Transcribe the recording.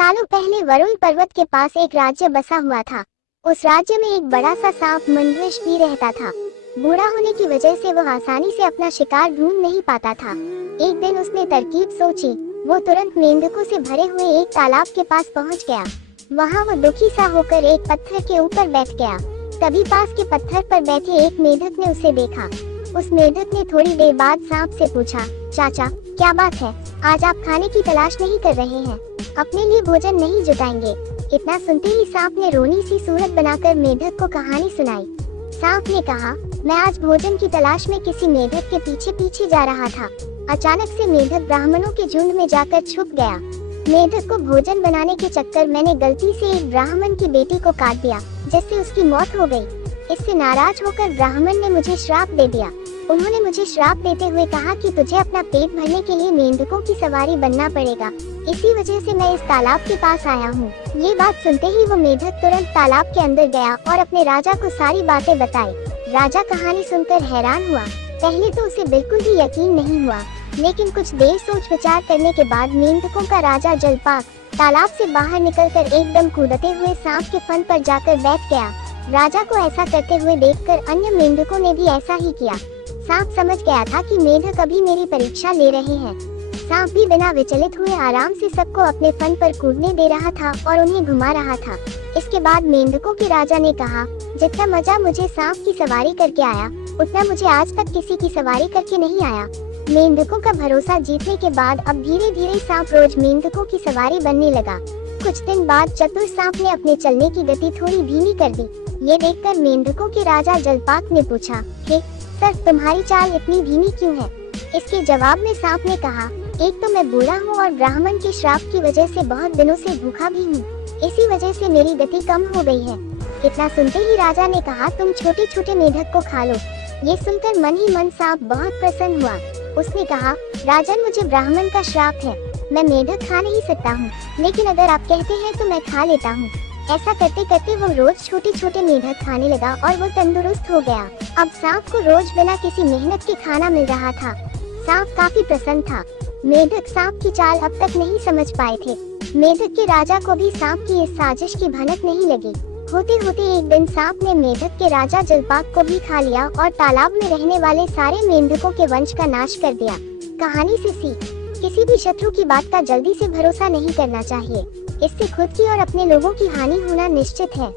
सालों पहले वरुण पर्वत के पास एक राज्य बसा हुआ था। उस राज्य में एक बड़ा सा सांप मंडवेश भी रहता था। बूढ़ा होने की वजह से वह आसानी से अपना शिकार ढूंढ नहीं पाता था। एक दिन उसने तरकीब सोची। वो तुरंत मेंढकों से भरे हुए एक तालाब के पास पहुंच गया। वहां वो दुखी सा होकर एक पत्थर के ऊपर बैठ गया। तभी पास के पत्थर पर बैठे एक मेंढक ने उसे देखा। उस मेंढक ने थोड़ी देर बाद सांप से पूछा, चाचा क्या बात है, आज आप खाने की तलाश नहीं कर रहे हैं, अपने लिए भोजन नहीं जुटाएंगे? इतना सुनते ही सांप ने रोनी सी सूरत बनाकर मेंढक को कहानी सुनाई। सांप ने कहा, मैं आज भोजन की तलाश में किसी मेंढक के पीछे पीछे जा रहा था। अचानक से मेंढक ब्राह्मणों के झुंड में जाकर छुप गया। मेंढक को भोजन बनाने के चक्कर मैंने गलती से एक ब्राह्मण की बेटी को काट दिया, जिससे उसकी मौत हो गई। इससे नाराज होकर ब्राह्मण ने मुझे श्राप दे दिया। उन्होंने मुझे श्राप देते हुए कहा कि तुझे अपना पेट भरने के लिए मेंढकों की सवारी बनना पड़ेगा। इसी वजह से मैं इस तालाब के पास आया हूँ। ये बात सुनते ही वो मेंढक तुरंत तालाब के अंदर गया और अपने राजा को सारी बातें बताई। राजा कहानी सुनकर हैरान हुआ। पहले तो उसे बिल्कुल भी यकीन नहीं हुआ, लेकिन कुछ देर सोच विचार करने के बाद मेंढकों का राजा जलपाक तालाब से बाहर निकलकर एकदम कूदते हुए सांप के फन पर जाकर बैठ गया। राजा को ऐसा करते हुए देखकर अन्य मेंढकों ने भी ऐसा ही किया। सांप समझ गया था कि मेंढक अभी मेरी परीक्षा ले रहे हैं। सांप भी बिना विचलित हुए आराम से सबको अपने फन पर कूदने दे रहा था और उन्हें घुमा रहा था। इसके बाद मेंढकों के राजा ने कहा, जितना मजा मुझे सांप की सवारी करके आया, उतना मुझे आज तक किसी की सवारी करके नहीं आया। मेंढकों का भरोसा जीतने के बाद अब धीरे धीरे सांप रोज मेंढकों की सवारी बनने लगा। कुछ दिन बाद चतुर सांप ने अपने चलने की गति थोड़ी धीमी कर दी। ये देखकर मेंढकों के राजा जलपाक ने पूछा, हे सर, तुम्हारी चाल इतनी धीमी क्यों है? इसके जवाब में सांप ने कहा, एक तो मैं बूढ़ा हूँ और ब्राह्मण के श्राप की वजह से बहुत दिनों से भूखा भी हूँ। इसी वजह से मेरी गति कम हो गई है। इतना सुनते ही राजा ने कहा, तुम छोटे छोटे मेंढक को खा लो। ये सुनकर मन ही मन सांप बहुत प्रसन्न हुआ। उसने कहा, राजन, मुझे ब्राह्मण का श्राप है, मैं मेंढक खा नहीं सकता हूँ, लेकिन अगर आप कहते हैं तो मैं खा लेता हूँ। ऐसा करते करते वो रोज छोटे छोटे मेंढक खाने लगा और वो तंदुरुस्त हो गया। अब सांप को रोज बिना किसी मेहनत के खाना मिल रहा था। सांप काफी प्रसन्न था। मेंढक सांप की चाल अब तक नहीं समझ पाए थे। मेंढक के राजा को भी सांप की इस साजिश की भनक नहीं लगी। होते होते एक दिन सांप ने मेंढक के राजा जलपाक को भी खा लिया और तालाब में रहने वाले सारे मेंढकों के वंश का नाश कर दिया। कहानी से सीख, किसी भी शत्रु की बात का जल्दी से भरोसा नहीं करना चाहिए। इससे खुद की और अपने लोगों की हानि होना निश्चित है।